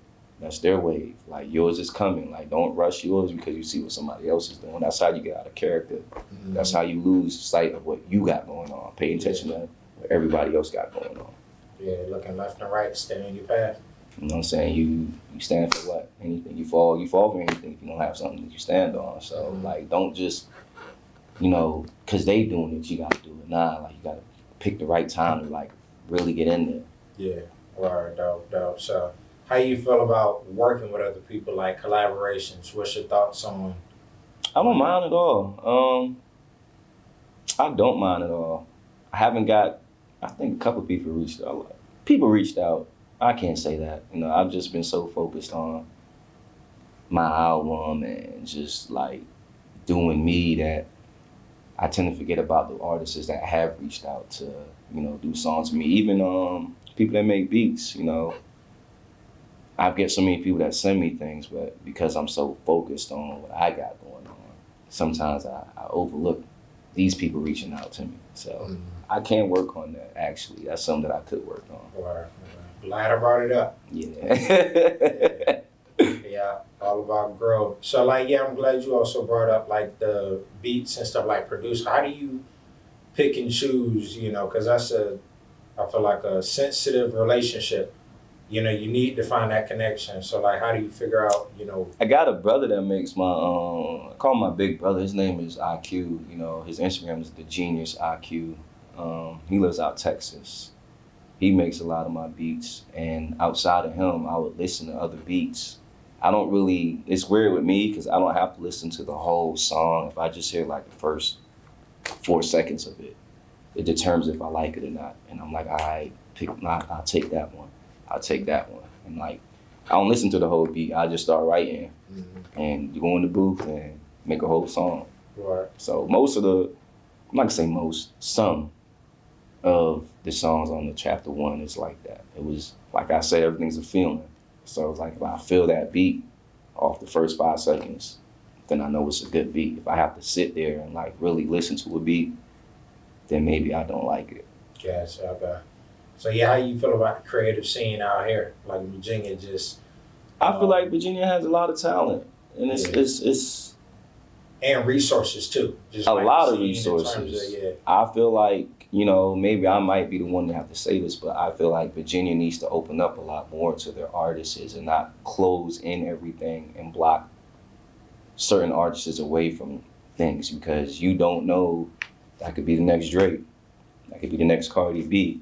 That's their wave. Like yours is coming. Like don't rush yours because you see what somebody else is doing. That's how you get out of character. Mm-hmm. That's how you lose sight of what you got going on. Pay attention to what everybody else got going on. Yeah, looking left and right, stay on your path. You know what I'm saying? You stand for what? Anything. You fall for anything if you don't have something that you stand on. So like don't just, you know, cause they doing it, you gotta do it. Nah, like you gotta pick the right time to like really get in there. Yeah. Alright, dope. So how you feel about working with other people, like collaborations? What's your thoughts on? I don't mind at all. I don't mind at all. I haven't got, I think a couple people reached out. People reached out. I can't say that. You know, I've just been so focused on my album and just like doing me that I tend to forget about the artists that have reached out to, you know, do songs with me. Even people that make beats, you know. I get so many people that send me things, but because I'm so focused on what I got going on, sometimes I overlook these people reaching out to me. So I can work on that, actually. That's something that I could work on. Right. Glad I brought it up. Yeah. Yeah, all about growth. So, like, yeah, I'm glad you also brought up, like, the beats and stuff, like, produce. How do you pick and choose, you know, because that's I feel like a sensitive relationship. You know, you need to find that connection. So, like, how do you figure out, you know? I got a brother that makes my, I call him my big brother. His name is IQ. You know, his Instagram is The Genius IQ. He lives out Texas. He makes a lot of my beats. And outside of him, I would listen to other beats. I don't really, it's weird with me because I don't have to listen to the whole song. If I just hear like the first 4 seconds of it, it determines if I like it or not. And I'm like, all right, I'll take that one. I'll take that one. And like, I don't listen to the whole beat. I just start writing and you go in the booth and make a whole song. Right. So most of the, I'm not gonna say most, some of the songs on the chapter 1 is like that. It was, like I said, everything's a feeling. So it's like, if I feel that beat off the first 5 seconds, then I know it's a good beat. If I have to sit there and like really listen to a beat, then maybe I don't like it. Gotcha, okay. So yeah, how you feel about the creative scene out here? Like Virginia just... I feel like Virginia has a lot of talent. And it's and resources too. Just a like lot of resources. I feel like, you know, maybe I might be the one to have to say this, but I feel like Virginia needs to open up a lot more to their artists and not close in everything and block certain artists away from things, because you don't know, that could be the next Drake, that could be the next Cardi B.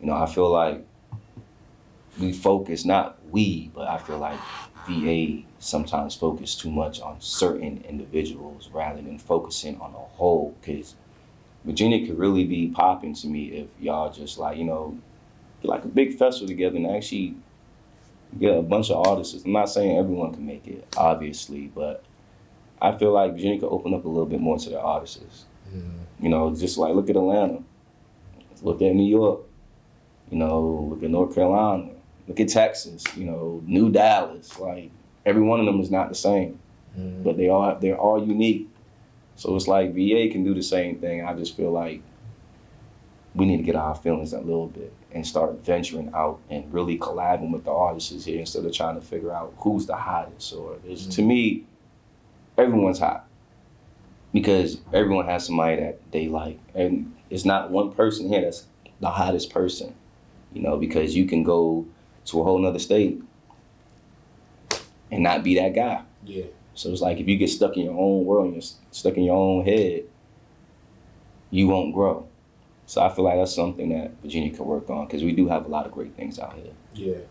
You know, I feel like we focus, not we, but I feel like VA sometimes focus too much on certain individuals rather than focusing on a whole, because Virginia could really be popping to me if y'all just like, you know, get like a big festival together and actually get a bunch of artists. I'm not saying everyone can make it, obviously, but I feel like Virginia could open up a little bit more to their artists. You know, just like look at Atlanta, look at New York, you know, look at North Carolina, look at Texas, you know, New Dallas. Like, every one of them is not the same, but they're all unique. So it's like VA can do the same thing. I just feel like we need to get our feelings a little bit and start venturing out and really collabing with the artists here instead of trying to figure out who's the hottest. To me, everyone's hot because everyone has somebody that they like, and it's not one person here that's the hottest person, you know, because you can go to a whole nother state and not be that guy. Yeah. So it's like if you get stuck in your own world and you're stuck in your own head, you won't grow. So I feel like that's something that Virginia could work on because we do have a lot of great things out here. Yeah,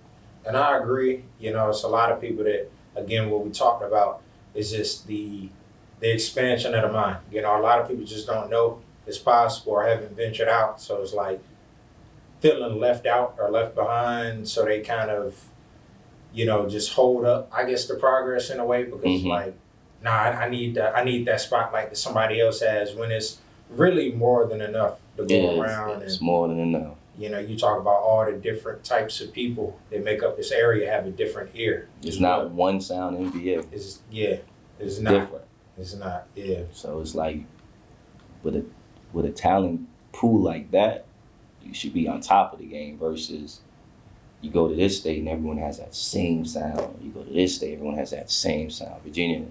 and I agree. You know, it's a lot of people that, again, what we talked about is just the expansion of the mind. You know, a lot of people just don't know it's possible or haven't ventured out. So it's like feeling left out or left behind. So they kind of, you know, just hold up, I guess, the progress in a way because like, nah, I need that spotlight that somebody else has when it's really more than enough to go around. It's more than enough. You know, you talk about all the different types of people that make up this area have a different ear. It's not one sound in VA. It's not. Different. It's not, yeah. So it's like with a talent pool like that, you should be on top of the game versus you go to this state and everyone has that same sound. You go to this state, everyone has that same sound. Virginia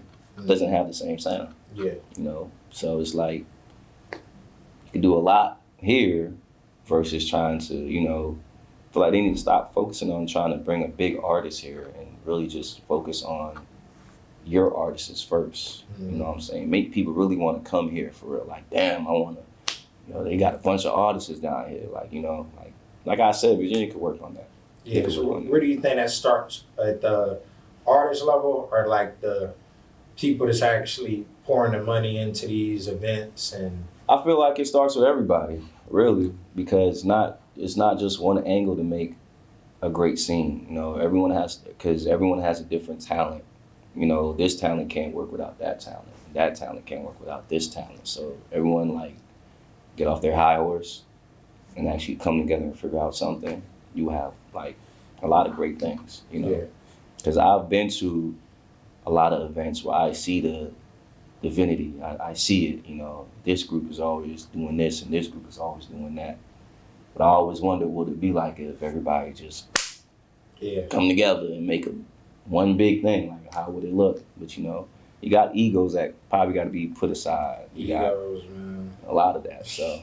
doesn't have the same sound. Yeah. You know, so it's like you can do a lot here versus trying to, you know, feel like they need to stop focusing on trying to bring a big artist here and really just focus on your artists first. You know what I'm saying? Make people really want to come here for real. Like, damn, I want to, you know, they got a bunch of artists down here. Like, you know, like I said, Virginia could work on that. Yeah, so where do you think that starts? At the artist level or like the people that's actually pouring the money into these events? And I feel like it starts with everybody, really, because it's not just one angle to make a great scene. You know, everyone has a different talent. You know, this talent can't work without that talent. That talent can't work without this talent. So everyone like get off their high horse and actually come together and figure out something. You have like a lot of great things, you know, because I've been to a lot of events where I see the divinity. I see it, you know, this group is always doing this and this group is always doing that. But I always wonder what it'd be like if everybody just come together and make one big thing. Like, how would it look? But, you know, you got egos that probably got to be put aside. You egos, man. A lot of that, so.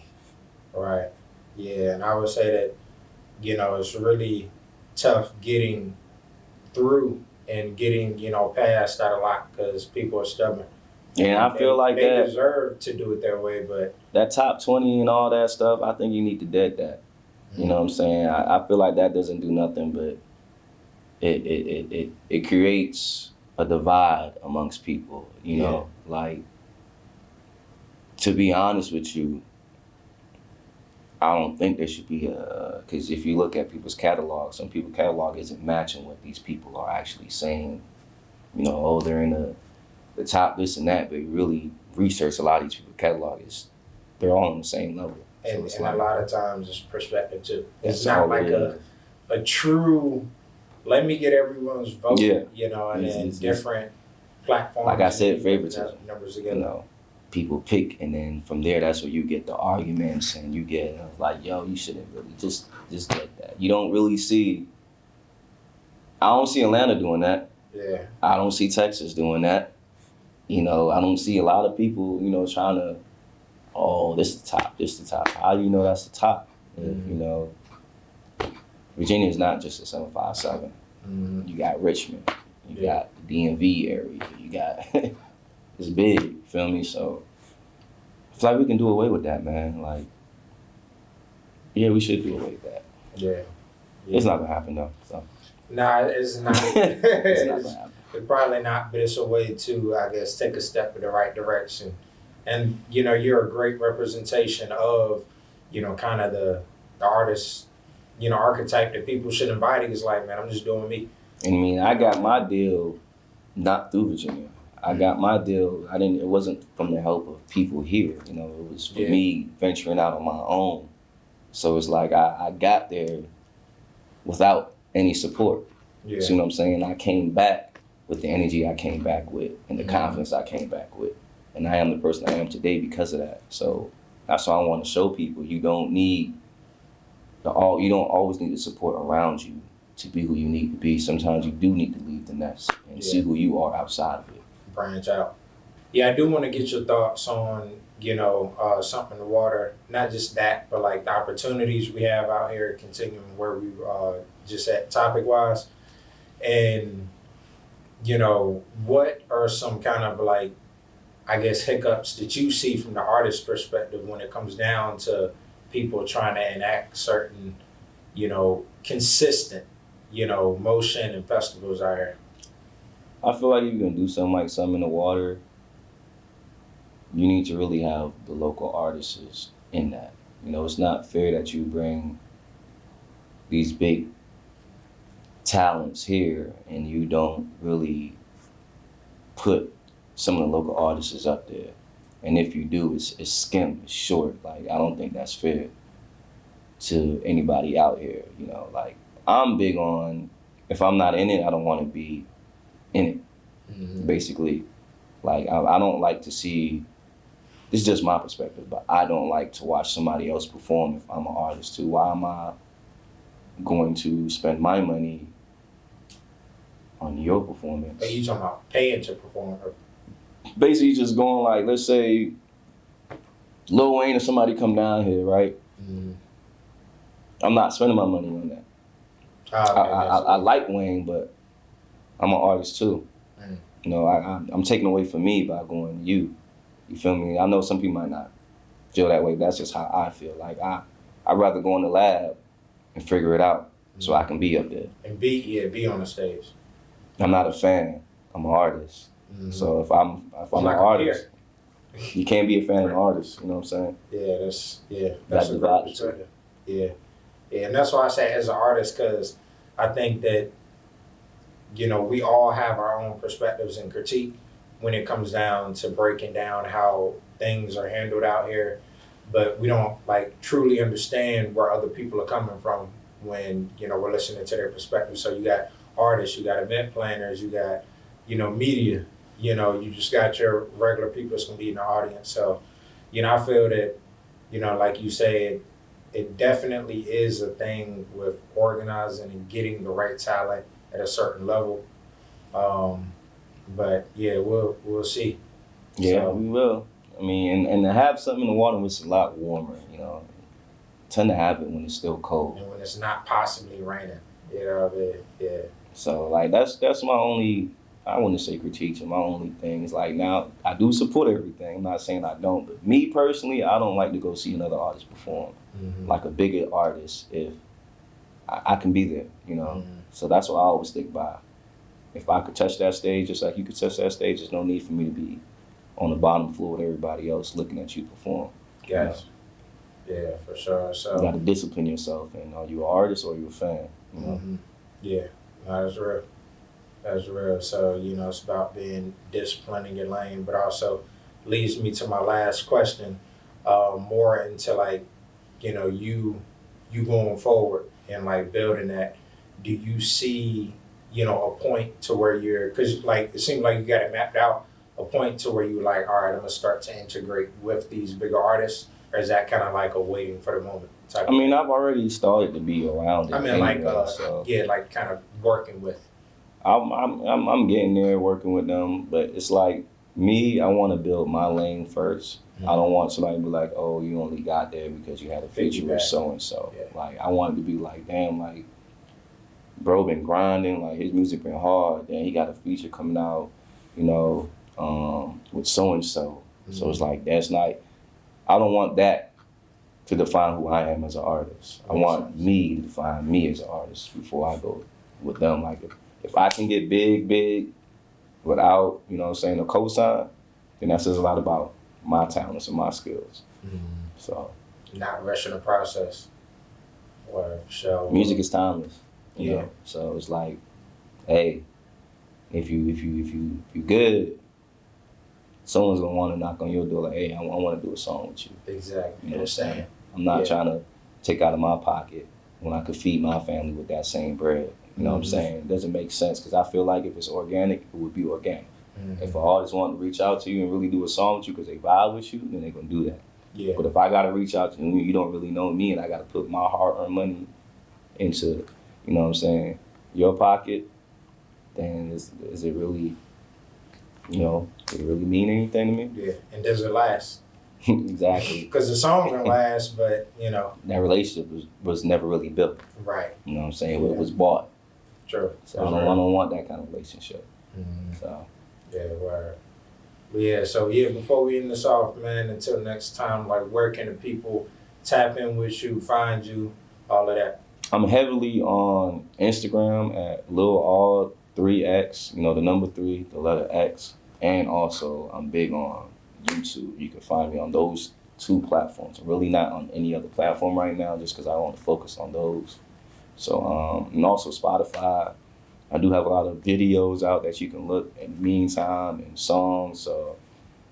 Right. Yeah, and I would say that, you know, it's really tough getting through and getting, you know, past that a lot because people are stubborn. And I feel like they deserve to do it their way, but that top 20 and all that stuff, I think you need to dead that. You know what I'm saying? I feel like that doesn't do nothing but it creates a divide amongst people, you know? Like, to be honest with you, I don't think there should be because if you look at people's catalog, some people's catalog isn't matching what these people are actually saying. You know, oh, they're in the top this and that, but you really research a lot of these people's catalog they're all on the same level. And, so and like, a lot of times it's perspective too. It's not like a true, let me get everyone's vote, you know, and then different platforms. Like I said, favoritism. Numbers together. You know, people pick, and then from there, that's where you get the arguments, and you get like, yo, you shouldn't really just get that. You don't really see. I don't see Atlanta doing that. Yeah. I don't see Texas doing that. You know, I don't see a lot of people, you know, trying to, oh, this is the top, this is the top. How do you know that's the top? You know, Virginia is not just a 757. You got Richmond, you got the DMV area, you got, it's big, you feel me? So I feel like we can do away with that, man. Like, yeah, we should do away with that. Yeah. It's not gonna happen though, so. Nah, it's not. It's not gonna happen. It's probably not, but it's a way to, I guess, take a step in the right direction. And, you know, you're a great representation of, you know, kind of the artist, you know, archetype that people should invite. It's like, man, I'm just doing me. I mean, I got my deal not through Virginia. I got my deal, it wasn't from the help of people here, you know, it was for me venturing out on my own. So it's like I got there without any support. Yeah. See what I'm saying? I came back with the energy I came back with and the confidence I came back with. And I am the person I am today because of that. So that's why I want to show people you don't always need the support around you to be who you need to be. Sometimes you do need to leave the nest and see who you are outside of it. Branch out. Yeah, I do want to get your thoughts on, something in the water. Not just that, but like the opportunities we have out here, continuing where we just at topic-wise. And, what are some kind of like, I guess, hiccups that you see from the artist's perspective when it comes down to people trying to enact certain, consistent, motion and festivals out here? I feel like if you're gonna do something in the water, you need to really have the local artists in that. It's not fair that you bring these big talents here and you don't really put some of the local artists up there. And if you do, it's skimp, it's short. Like, I don't think that's fair to anybody out here. Like, I'm big on, if I'm not in it, I don't want to be in it, basically. Like, I don't like to see, this is just my perspective, but I don't like to watch somebody else perform if I'm an artist too. Why am I going to spend my money on your performance? Are you talking about paying to perform? Basically just going like, let's say Lil Wayne or somebody come down here, right? I'm not spending my money on that. I like Wayne, but I'm an artist too. I'm taking away from me by going to you. You feel me? I know some people might not feel that way, but that's just how I feel. Like, I'd rather go in the lab and figure it out so I can be up there. And be on the stage. I'm not a fan. I'm an artist. So if I'm an artist, you can't be a fan of an artist. You know what I'm saying? That's a great perspective. Yeah, and that's why I say as an artist, because I think that we all have our own perspectives and critique when it comes down to breaking down how things are handled out here, but we don't like truly understand where other people are coming from when we're listening to their perspective. So you got artists, you got event planners, you got media. You just got your regular people that's gonna be in the audience. So, I feel that, like you said, it definitely is a thing with organizing and getting the right talent at a certain level. But yeah, we'll see. Yeah, so, we will. I mean, and to have something in the water was a lot warmer. Tend to have it when it's still cold. And when it's not possibly raining. Yeah. So like that's my only, I wouldn't say critique, my only thing is like, now I do support everything. I'm not saying I don't, but me personally, I don't like to go see another artist perform, like a bigger artist, if I can be there, So that's what I always stick by. If I could touch that stage, just like you could touch that stage, there's no need for me to be on the bottom floor with everybody else looking at you perform. Gotcha. Yeah, for sure. So you got to discipline yourself, and are you an artist or are you a fan? Yeah, that's real. That's real. So, it's about being disciplined in your lane, but also leads me to my last question, more into like, you going forward and like building that. Do you see, a point to where because like, it seems like you got it mapped out, a point to where you're like, all right, I'm gonna start to integrate with these bigger artists, or is that kind of like a waiting for the moment type? I've already started to be around it. Like kind of working with. I'm getting there working with them, but it's like me, I want to build my lane first. I don't want somebody to be like, oh, you only got there because you had a feature with so and so. Like, I want it to be like, damn, like, bro been grinding, like his music been hard, then he got a feature coming out, with so and so. So it's like, that's not, I don't want that to define who I am as an artist. I want me to define me as an artist before I go with them. Like, if I can get big without, a cosign, then that says a lot about my talents and my skills. So, not rushing the process. Music is timeless. You know? So it's like, hey, if you good, someone's gonna want to knock on your door like, hey, I want to do a song with you. Exactly. You know what I'm saying? I'm not trying to take out of my pocket when I could feed my family with that same bread. You know what I'm saying? It doesn't make sense because I feel like if it's organic, it would be organic. Mm-hmm. If an artist want to reach out to you and really do a song with you because they vibe with you, then they're going to do that. Yeah. But if I got to reach out to you and you don't really know me and I got to put my hard-earned money into, you know what I'm saying, your pocket, then is it really, you know, did it really mean anything to me? Yeah, and does it last? Exactly. Because the song can last, but, you know. That relationship was never really built. Right. You know what I'm saying? Yeah. It was bought. True. So I don't want that kind of relationship. Mm-hmm. So. Yeah, word. Yeah, so before we end this off, man, until next time, like where can the people tap in with you, find you, all of that? I'm heavily on Instagram at Lil Aug 3X, you know, the number 3, the letter X. And also I'm big on YouTube. You can find me on those 2 platforms. I'm really not on any other platform right now just because I want to focus on those. So, and also Spotify. I do have a lot of videos out that you can look in the meantime and songs. So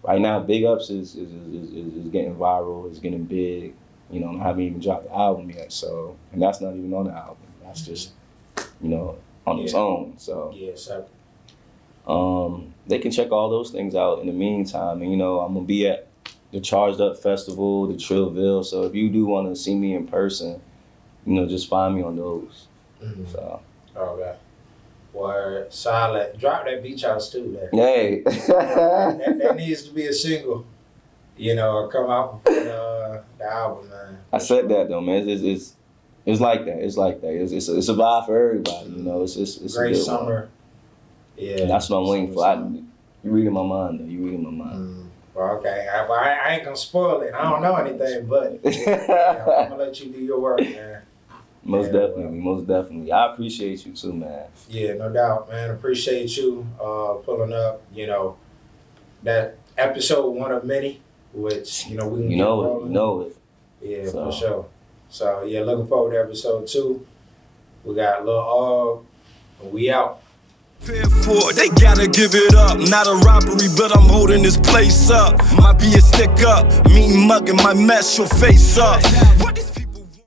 right now, Big Ups is getting viral. It's getting big. You know, I haven't even dropped the album yet. So, and that's not even on the album. That's just, you know, on its own. So, yeah, so they can check all those things out in the meantime. And, you know, I'm going to be at the Charged Up Festival, the Trillville. So if you do want to see me in person, you know, just find me on those. Mm-hmm. So. Okay. Word, solid. Drop that Beach House too, man. Hey. that needs to be a single, you know, or come out before the album, man. I said that though, man. It's like that. It's like that. It's a vibe for everybody, you know. It's great a good summer. One. Yeah. And that's what I'm waiting for. You reading my mind though. You reading my mind. Well, okay. I ain't gonna spoil it. I don't know anything, but yeah, I'm gonna let you do your work, man. Most definitely. I appreciate you too, man. Yeah, no doubt, man. Appreciate you pulling up. You know, that episode 1 of many, which you know we can you know it. Yeah, for sure. So yeah, looking forward to episode 2. We got Lil Aug, and we out. They gotta give it up, not a robbery, but I'm holding this place up. Might be a stick up, mean mugging, might mess your face up.